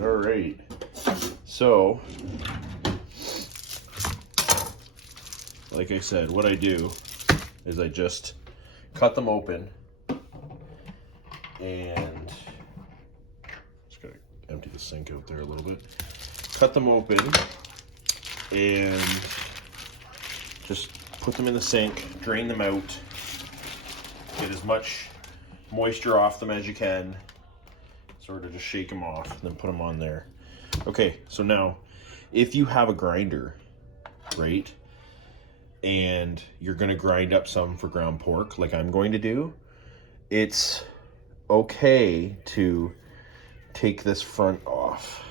All right. So, like I said, what I do is I just cut them open and just gotta empty the sink out there a little bit. Cut them open and just put them in the sink, drain them out, get as much moisture off them as you can, sort of just shake them off, and then put them on there. Okay, so now, if you have a grinder, right, and you're gonna grind up some for ground pork, like I'm going to do, it's okay to take this front off.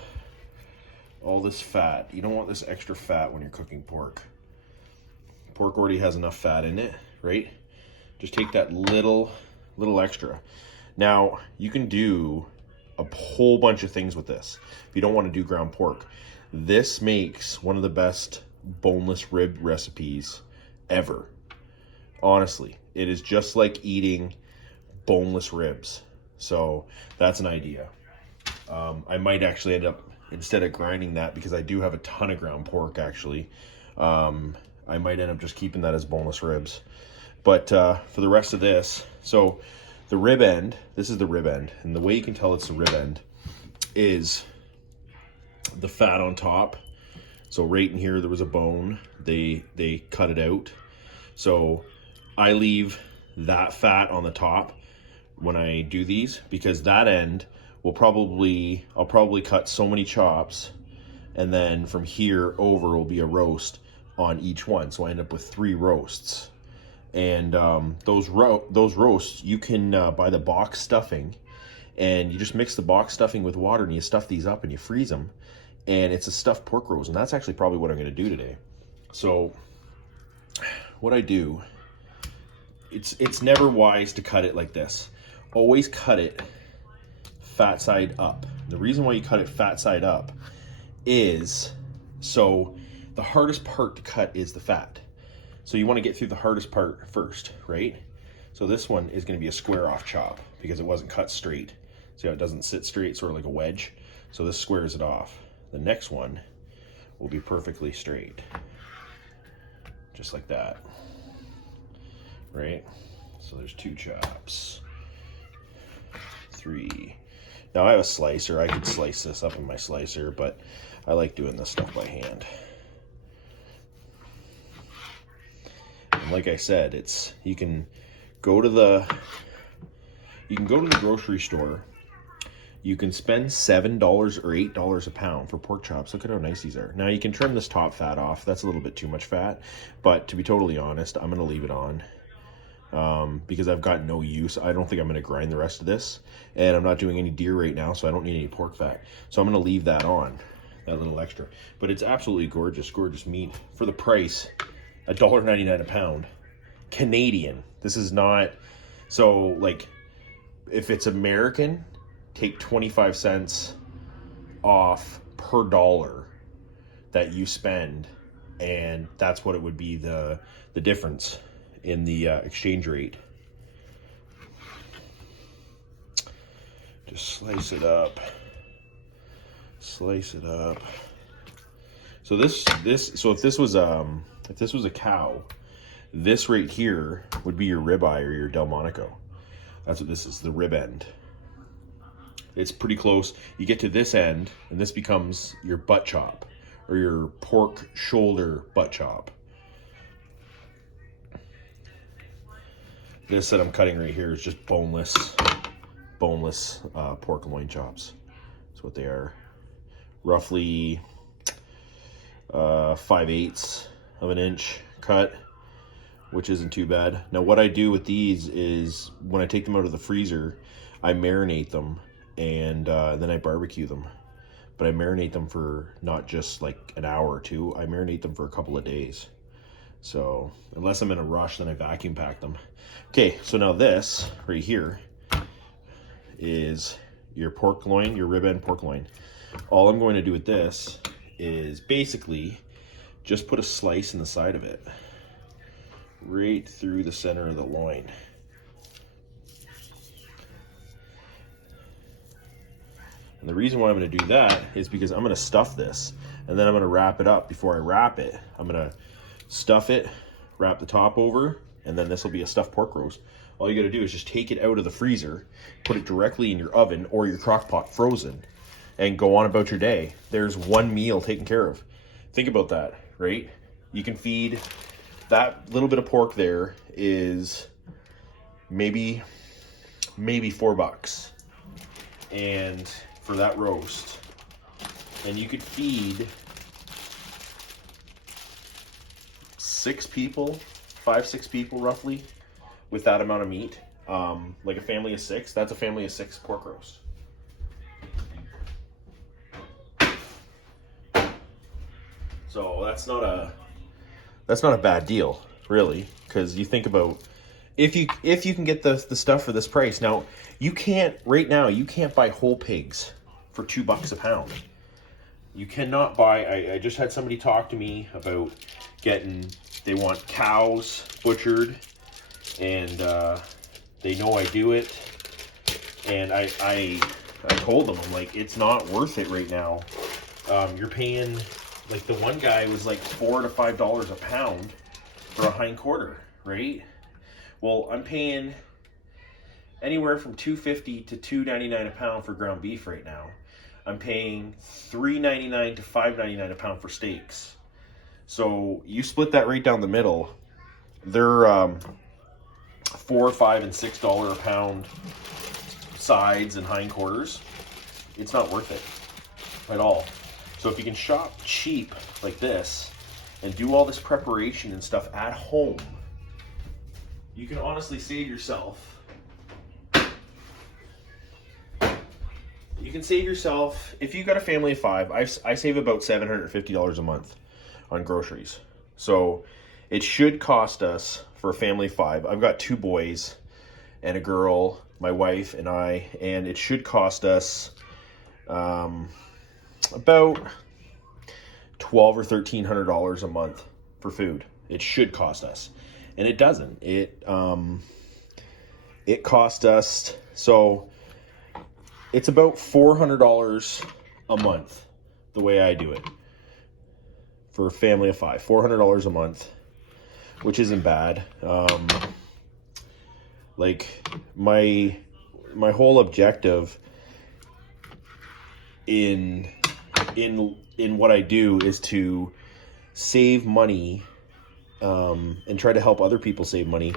All this fat. You don't want this extra fat when you're cooking pork. Pork already has enough fat in it, right? Just take that little extra. Now, you can do a whole bunch of things with this if you don't want to do ground pork. This makes one of the best boneless rib recipes ever. Honestly, it is just like eating boneless ribs. So that's an idea. I might actually end up, instead of grinding that, because I do have a ton of ground pork actually, I might end up just keeping that as boneless ribs. But for the rest of this, so the rib end, this is the rib end, and the way you can tell it's the rib end is the fat on top. So right in here there was a bone, they cut it out. So I leave that fat on the top when I do these, because that end will I'll probably cut so many chops, and then from here over will be a roast on each one. So I end up with 3 roasts. And those roasts, you can buy the box stuffing, and you just mix the box stuffing with water, and you stuff these up and you freeze them, and it's a stuffed pork roast. And that's actually probably what I'm going to do today. So what I do, it's never wise to cut it like this. Always cut it fat side up. The reason why you cut it fat side up is so the hardest part to cut is the fat. So you want to get through the hardest part first, right? So this one is going to be a square off chop because it wasn't cut straight. See how it doesn't sit straight, sort of like a wedge? So this squares it off. The next one will be perfectly straight. Just like that. Right? So there's 2 chops. 3. Now I have a slicer. I could slice this up in my slicer, but I like doing this stuff by hand. And like I said, you can go to the grocery store. You can spend $7 or $8 a pound for pork chops. Look at how nice these are. Now you can trim this top fat off. That's a little bit too much fat, but to be totally honest, I'm going to leave it on. Because I've got no use. I don't think I'm going to grind the rest of this, and I'm not doing any deer right now, so I don't need any pork fat. So I'm going to leave that on, that little extra. But it's absolutely gorgeous, gorgeous meat for the price. $1.99 a pound, Canadian. This is not, so like, if it's American, take 25 cents off per dollar that you spend, and that's what it would be, the difference in the exchange rate. Just slice it up. Slice it up. So so if this was a cow, this right here would be your ribeye or your Delmonico. That's what this is, the rib end. It's pretty close. You get to this end, and this becomes your butt chop, or your pork shoulder butt chop. This that I'm cutting right here is just boneless pork loin chops. That's what they are. Roughly 5/8 of an inch cut, which isn't too bad. Now what I do with these is when I take them out of the freezer, I marinate them, and then I barbecue them. But I marinate them for not just like an hour or 2, I marinate them for a couple of days. So unless I'm in a rush, then I vacuum pack them. Okay, so now this right here is your pork loin, your rib end pork loin. All I'm going to do with this is basically just put a slice in the side of it, right through the center of the loin. And the reason why I'm going to do that is because I'm going to stuff this, and then I'm going to wrap it up. Before I wrap it, I'm going to stuff it, wrap the top over, and then this will be a stuffed pork roast. All you got to do is just take it out of the freezer, put it directly in your oven or your crock pot frozen, and go on about your day. There's one meal taken care of. Think about that, right? You can feed that little bit of pork there is maybe $4, and for that roast, and you could feed 6 people, 5-6 people roughly, with that amount of meat. Like a family of 6, that's a family of 6 pork roast. So that's not a bad deal, really, because you think about if you can get the stuff for this price. Now you can't buy whole pigs for $2 a pound. You cannot buy. I just had somebody talk to me about they want cows butchered, and they know I do it, and I told them, I'm like, it's not worth it right now. You're paying, like, the one guy was like $4 to $5 a pound for a hind quarter, right? Well, I'm paying anywhere from $2.50 to $2.99 a pound for ground beef right now. I'm paying $3.99 to $5.99 a pound for steaks. So you split that right down the middle. They're $4, $5, and $6 a pound sides and hindquarters. It's not worth it at all. So if you can shop cheap like this and do all this preparation and stuff at home, you can honestly save yourself. You can save yourself, if you've got a family of 5, I save about $750 a month on groceries. So it should cost us, for a family of 5, I've got 2 boys and a girl, my wife and I, and it should cost us about $1,200 or $1,300 a month for food. It should cost us, and it doesn't. It cost us, so it's about $400 a month the way I do it for a family of 5. $400 a month, which isn't bad. Like my whole objective in what I do is to save money, and try to help other people save money.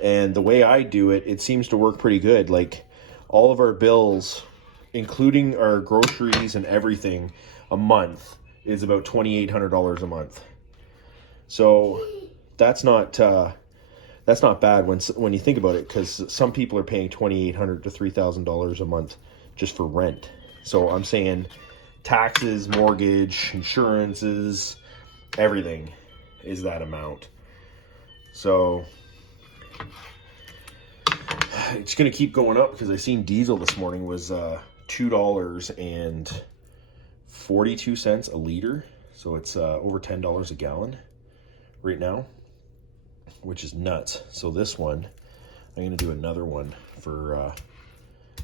And the way I do it, it seems to work pretty good. Like, all of our bills, including our groceries and everything, a month is about $2,800 a month. So that's not bad when you think about it, because some people are paying $2,800 to $3,000 a month just for rent. So I'm saying taxes, mortgage, insurances, everything is that amount. So it's going to keep going up, because I seen diesel this morning was $2.42 a liter. So it's over $10 a gallon right now, which is nuts. So this one, I'm going to do another one for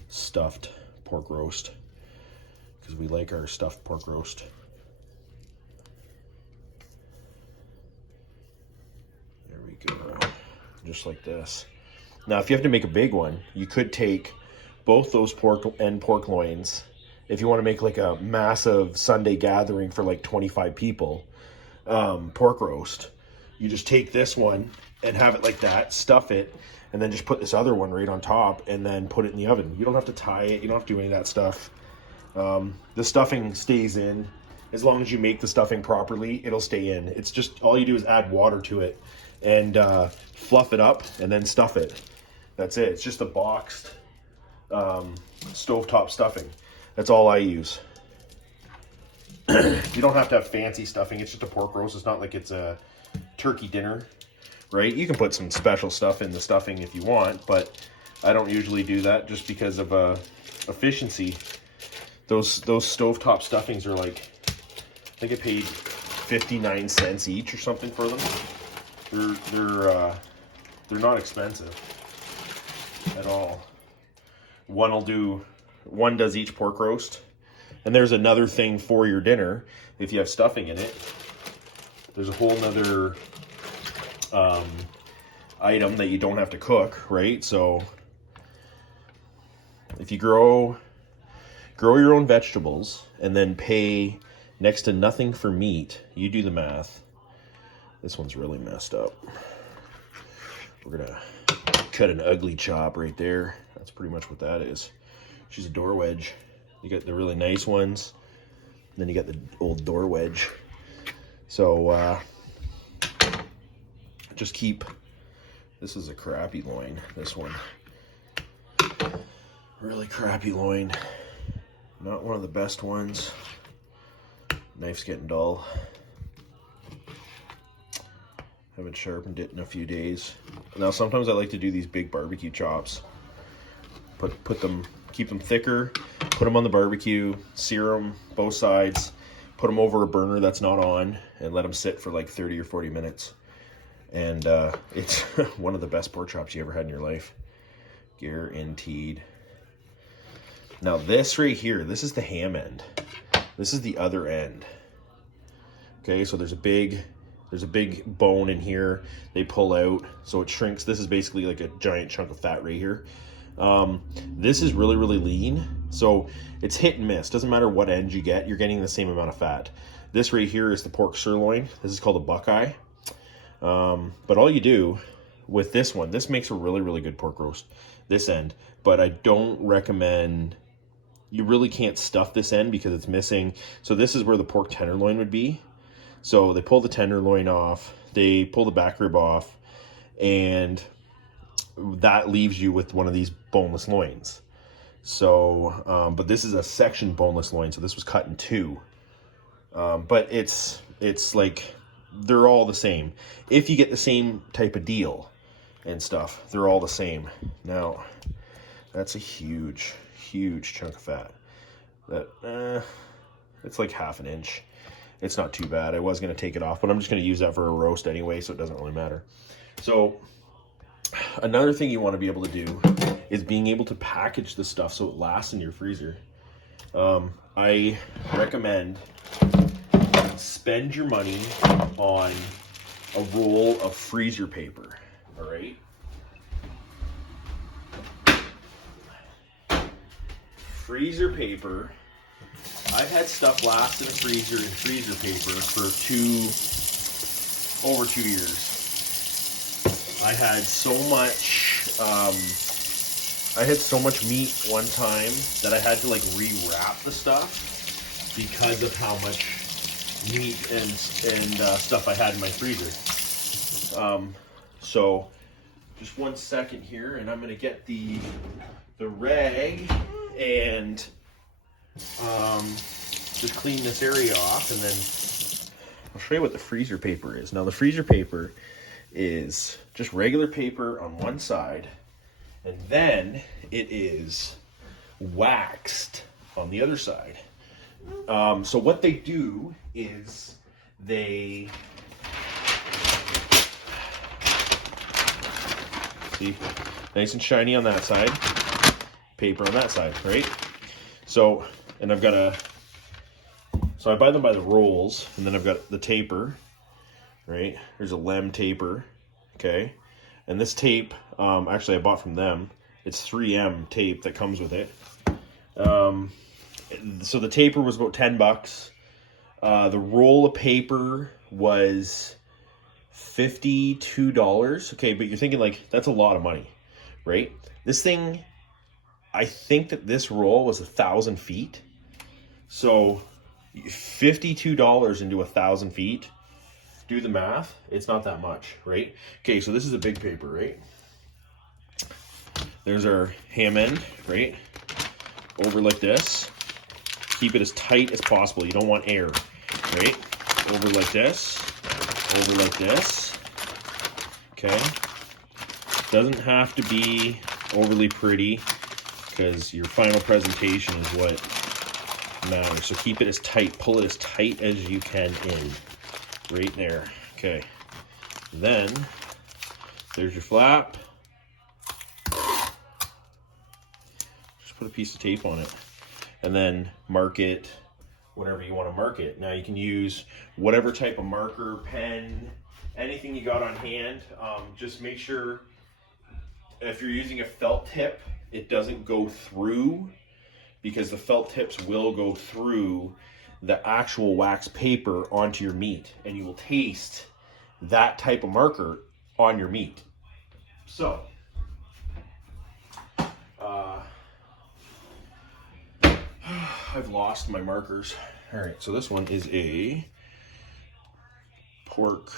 stuffed pork roast, because we like our stuffed pork roast. There we go. Just like this. Now, if you have to make a big one, you could take both those pork and pork loins. If you want to make like a massive Sunday gathering for like 25 people, pork roast, you just take this one and have it like that, stuff it, and then just put this other one right on top, and then put it in the oven. You don't have to tie it. You don't have to do any of that stuff. The stuffing stays in. As long as you make the stuffing properly, it'll stay in. It's just, all you do is add water to it and fluff it up and then stuff it. That's it. It's just a boxed stovetop stuffing. That's all I use. You don't have to have fancy stuffing. It's just a pork roast. It's not like it's a turkey dinner, right? You can put some special stuff in the stuffing if you want, but I don't usually do that just because of efficiency. Those stovetop stuffings are like, I think I paid 59 cents each or something for them. They're not expensive at all. One does each pork roast, And there's another thing for your dinner. If you have stuffing in it, there's a whole nother item that you don't have to cook, right? So if you grow your own vegetables and then pay next to nothing for meat, you do the math. This one's really messed up. We're gonna cut an ugly chop right there. That's pretty much what that is. She's a door wedge. You got the really nice ones, then you got the old door wedge. So just keep, this is a crappy loin, this one. Really crappy loin. Not one of the best ones. Knife's getting dull. Haven't sharpened it in a few days. Now sometimes I like to do these big barbecue chops. Put them, keep them thicker, put them on the barbecue, sear them both sides, put them over a burner that's not on, and let them sit for like 30 or 40 minutes. And it's one of the best pork chops you ever had in your life. Guaranteed. Now this right here, this is the ham end. This is the other end. Okay, so there's a big bone in here. They pull out, so it shrinks. This is basically like a giant chunk of fat right here. This is really, really lean. So it's hit and miss. Doesn't matter what end you get, you're getting the same amount of fat. This right here is the pork sirloin. This is called a buckeye. But all you do with this one, this makes a really, really good pork roast, this end. But I don't recommend, you really can't stuff this end because it's missing. So this is where the pork tenderloin would be. So they pull the tenderloin off, they pull the back rib off, and that leaves you with one of these boneless loins. So, but this is a section boneless loin, so this was cut in two. But it's like, they're all the same. If you get the same type of deal and stuff, they're all the same. Now, that's a huge, huge chunk of fat. That, it's like half an inch. It's not too bad. I was going to take it off, but I'm just going to use that for a roast anyway, so it doesn't really matter. So another thing you want to be able to do is being able to package the stuff so it lasts in your freezer. I recommend spend your money on a roll of freezer paper, all right? Freezer paper. I've had stuff last in a freezer in freezer paper for over 2 years. I had so much meat one time that I had to like rewrap the stuff because of how much meat and stuff I had in my freezer. So just 1 second here, and I'm gonna get the rag and just clean this area off, and then I'll show you what the freezer paper is. Now the freezer paper is just regular paper on one side, and then it is waxed on the other side. So what they do is they, see, nice and shiny on that side, paper on that side, right? So, and I've got so I buy them by the rolls, and then I've got the taper, right? There's a Lem taper, okay? And this tape, actually I bought from them. It's 3M tape that comes with it. So the taper was about $10. The roll of paper was $52. Okay, but you're thinking like, that's a lot of money, right? This thing, I think that this roll was 1,000 feet. So $52 into 1,000 feet, do the math, it's not that much, right? Okay, so this is a big paper, right? There's our ham end, right? Over like this. Keep it as tight as possible. You don't want air, right? Over like this. Over like this. Okay. Doesn't have to be overly pretty, because your final presentation is what matters. So keep it as tight. Pull it as tight as you can in. Right there. Okay. Then, there's your flap. Just put a piece of tape on it. and then mark it whatever you want to mark it. Now you can use whatever type of marker, pen, anything you got on hand. Just make sure if you're using a felt tip, it doesn't go through, because the felt tips will go through the actual wax paper onto your meat, and you will taste that type of marker on your meat. So, I've lost my markers. All right, so this one is a pork.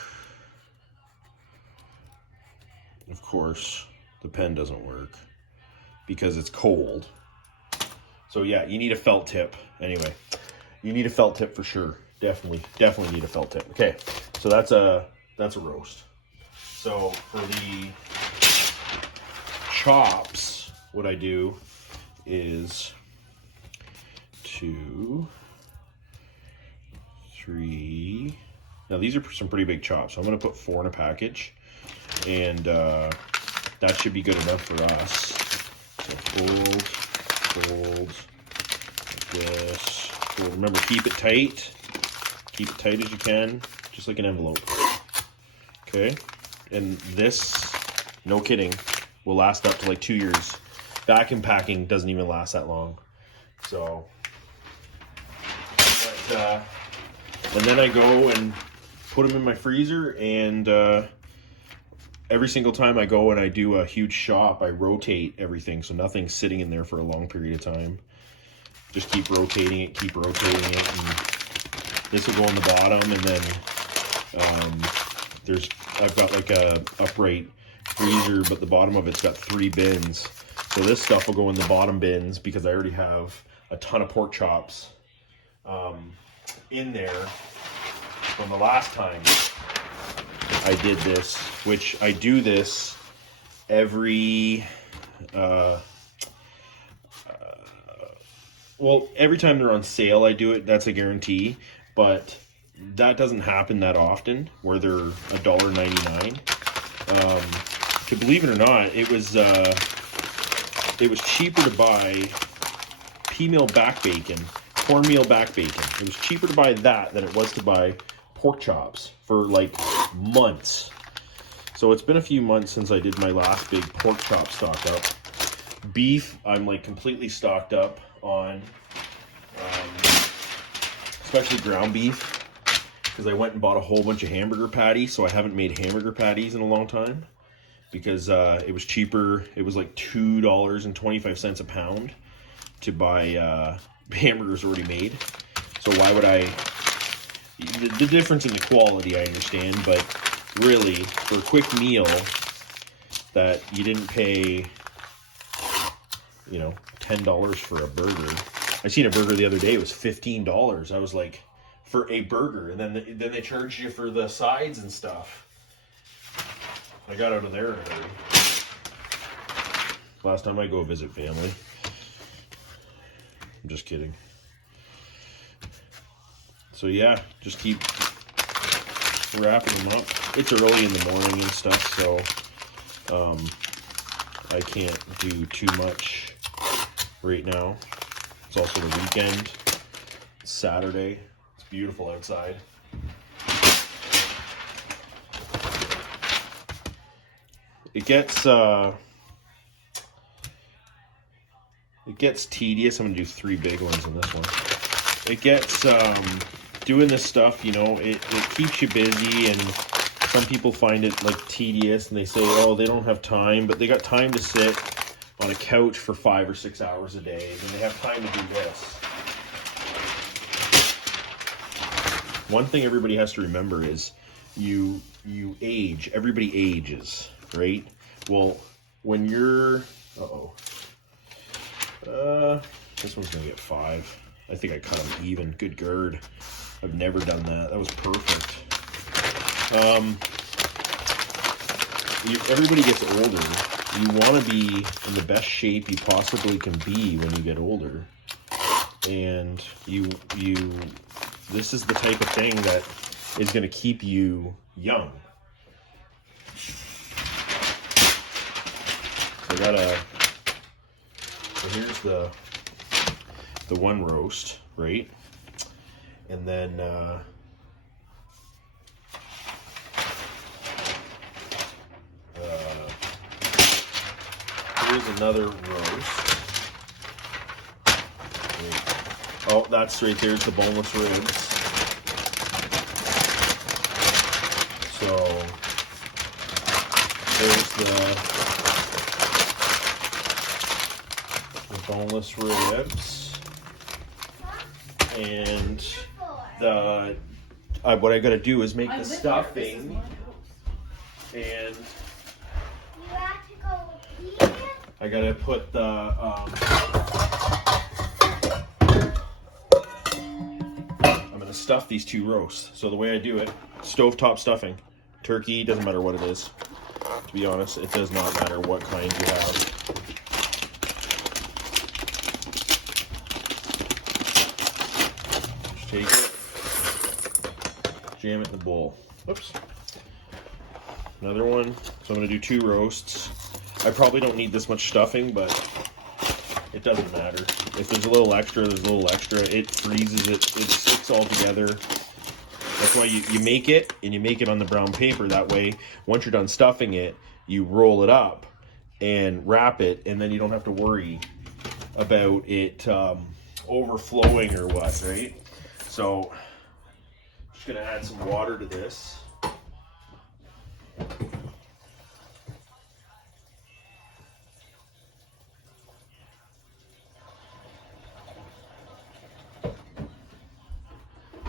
Of course, the pen doesn't work because it's cold. So yeah, you need a felt tip. Anyway, you need a felt tip for sure. Definitely need a felt tip. Okay, so that's a roast. So for the chops, what I do is 2, 3. Now these are some pretty big chops, so I'm going to put 4 in a package, and that should be good enough for us. So fold like this. So remember, keep it tight. Keep it tight as you can, just like an envelope. Okay, and this, no kidding, will last up to like 2 years. Vacuum packing doesn't even last that long. So, and then I go and put them in my freezer, and every single time I go and I do a huge shop, I rotate everything, so nothing's sitting in there for a long period of time. Just keep rotating it, and this will go on the bottom, and then I've got like a upright freezer, but the bottom of it's got 3 bins. So this stuff will go in the bottom bins because I already have a ton of pork chops in there from the last time I did this, which I do this every well, every time they're on sale I do it. That's a guarantee, but that doesn't happen that often where they're $1.99. To believe it or not, it was cheaper to buy pea-meal back bacon, cornmeal back bacon. It was cheaper to buy that than it was to buy pork chops for like months. So it's been a few months since I did my last big pork chop stock up. Beef, I'm like completely stocked up on, especially ground beef, because I went and bought a whole bunch of hamburger patties, so I haven't made hamburger patties in a long time, because it was cheaper. It was like $2.25 a pound to buy hamburgers already made. So why would I? The difference in the quality I understand, but really for a quick meal that you didn't pay, you know, $10 for a burger. I seen a burger the other day, it was $15. I was like, for a burger, and then they charge you for the sides and stuff. I got out of there in a hurry. Last time I go visit family. I'm just kidding. So yeah, just keep wrapping them up. It's early in the morning and stuff, so I can't do too much right now. It's also the weekend. It's Saturday. It's beautiful outside. It gets tedious. I'm gonna do 3 big ones in this one. It gets doing this stuff, you know, it keeps you busy, and some people find it like tedious, and they say, oh, they don't have time, but they got time to sit on a couch for 5 or 6 hours a day, and they have time to do this. One thing everybody has to remember is you age. Everybody ages, right? Well, when you're this one's gonna get 5. I think I cut them even. Good gird. I've never done that. That was perfect. Everybody gets older. You want to be in the best shape you possibly can be when you get older. And this is the type of thing that is going to keep you young. So here's the the one roast, right? And then here's another roast. Oh, that's right there. It's the boneless ribs. So there's the boneless ribs, and what I got to do is make the stuffing, and I got to put the I'm going to stuff these two roasts. So the way I do it, stovetop stuffing, turkey, doesn't matter what it is. To be honest, it does not matter what kind you have. Just take it, jam it in the bowl. Oops. Another one. So I'm going to do two roasts. I probably don't need this much stuffing, but it doesn't matter. If there's a little extra, there's a little extra. It freezes it. It sticks all together. That's why you make it, and you make it on the brown paper. That way, once you're done stuffing it, you roll it up and wrap it, and then you don't have to worry about it overflowing or what, right? So, just going to add some water to this.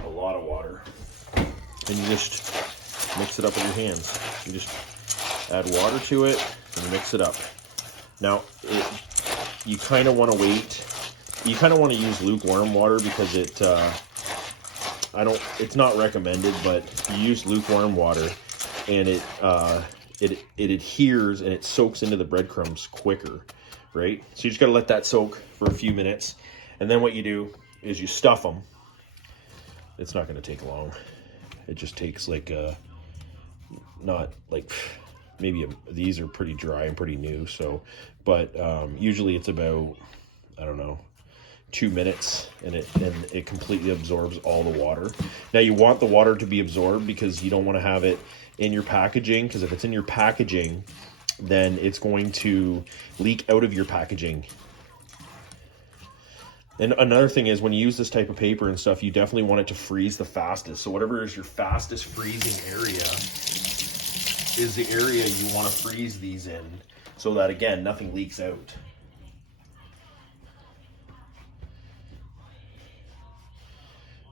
A lot of water. And you just mix it up with your hands. You just add water to it and mix it up. Now, you kind of want to wait. You kind of want to use lukewarm water because it's not recommended, but you use lukewarm water and it adheres and it soaks into the breadcrumbs quicker, right? So you just got to let that soak for a few minutes. And then what you do is you stuff them. It's not going to take long. It just takes like not like maybe these are pretty dry and pretty new, so but usually it's about, I don't know, 2 minutes, and it completely absorbs all the water. Now you want the water to be absorbed because you don't want to have it in your packaging, because if it's in your packaging, then it's going to leak out of your packaging. And another thing is, when you use this type of paper and stuff, you definitely want it to freeze the fastest. So whatever is your fastest freezing area is the area you want to freeze these in, so that, again, nothing leaks out.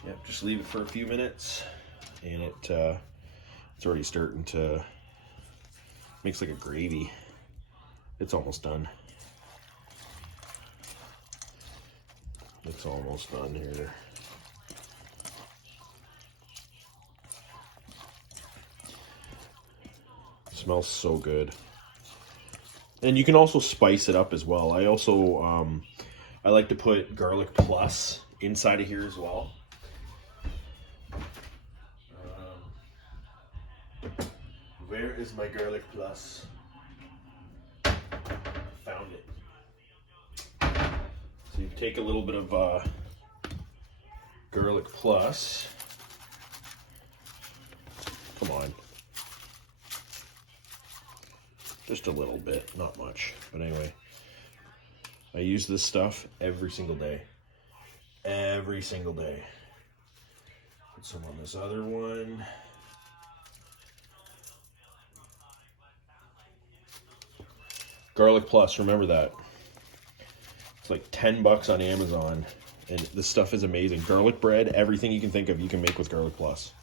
Yep, just leave it for a few minutes, and it's already starting to makes like a gravy. It's almost done. It's almost done here. It smells so good. And you can also spice it up as well. I also, I like to put garlic plus inside of here as well. Where is my garlic plus? Found it. So you take a little bit of garlic plus. Come on. Just a little bit, not much. But anyway, I use this stuff every single day. Every single day. Put some on this other one. Garlic plus, remember that. It's like $10 on Amazon, and this stuff is amazing. Garlic bread, everything you can think of, you can make with garlic plus.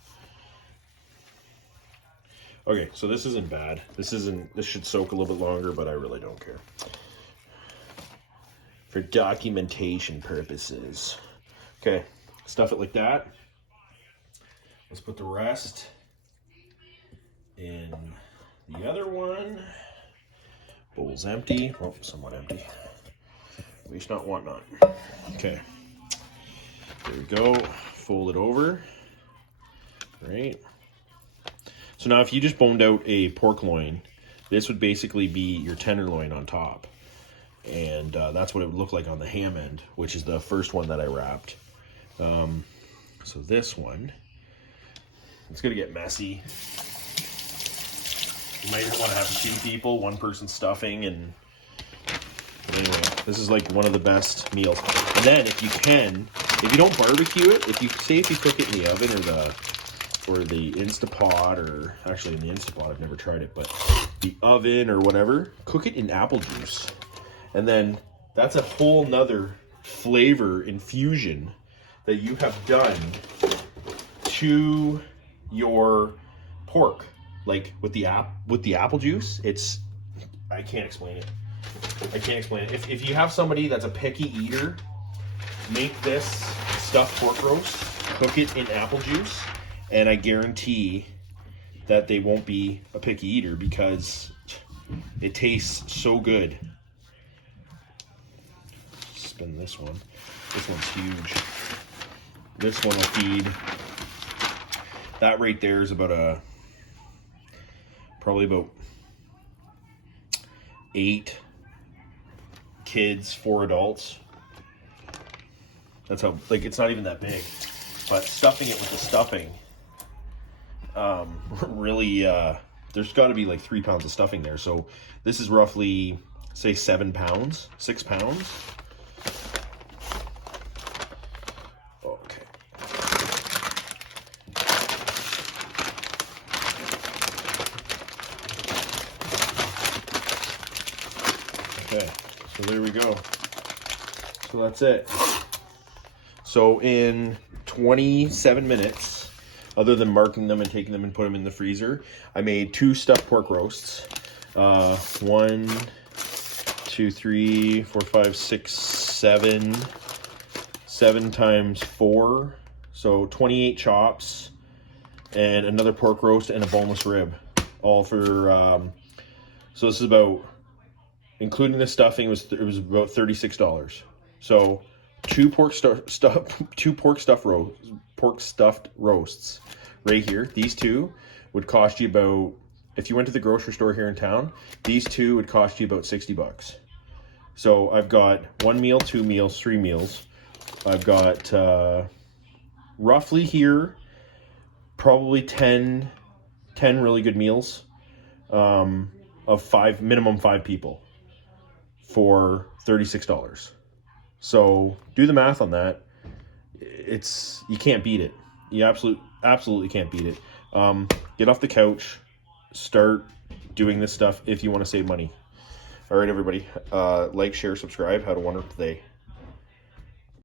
Okay, so this isn't bad. This should soak a little bit longer, but I really don't care. For documentation purposes. Okay, stuff it like that. Let's put the rest in the other one. Bowl's empty. Oh, somewhat empty. Waste not, want not. Okay. There we go. Fold it over. Right. So now if you just boned out a pork loin, this would basically be your tenderloin on top. And that's what it would look like on the ham end, which is the first one that I wrapped. So this one, it's gonna get messy. You might want to have two people, one person stuffing, and anyway, this is like one of the best meals. And then if you don't barbecue it, if you cook it in the oven or the Instapot, or actually in the Instapot, I've never tried it, but the oven or whatever, cook it in apple juice. And then that's a whole nother flavor infusion that you have done to your pork. Like with the apple juice, I can't explain it. If you have somebody that's a picky eater, make this stuffed pork roast, cook it in apple juice, and I guarantee that they won't be a picky eater because it tastes so good. Spin this one. This one's huge. This one will feed. That right there is probably about 8 kids, 4 adults. That's how, like, it's not even that big. But stuffing it with the stuffing, really, there's got to be like 3 pounds of stuffing there. So this is roughly, say, 7 pounds, 6 pounds. Okay. Okay, so there we go. So that's it. So in 27 minutes, other than marking them and taking them and put them in the freezer, I made 2 stuffed pork roasts. 1, 2, 3, 4, 5, 6, 7. 7 times 4. So 28 chops and another pork roast and a boneless rib. All for, so this is about, including the stuffing, it was about $36. So 2 pork stuffed roasts right here. These 2 would cost you about, if you went to the grocery store here in town, these 2 would cost you about $60. So I've got 1 meal, 2 meals, 3 meals. I've got roughly here probably 10 really good meals of minimum 5 people for $36. So do the math on that. You can't beat it. You absolutely can't beat it. Get off the couch, start doing this stuff if you want to save money. All right, everybody, like, share, subscribe. Have a wonderful day.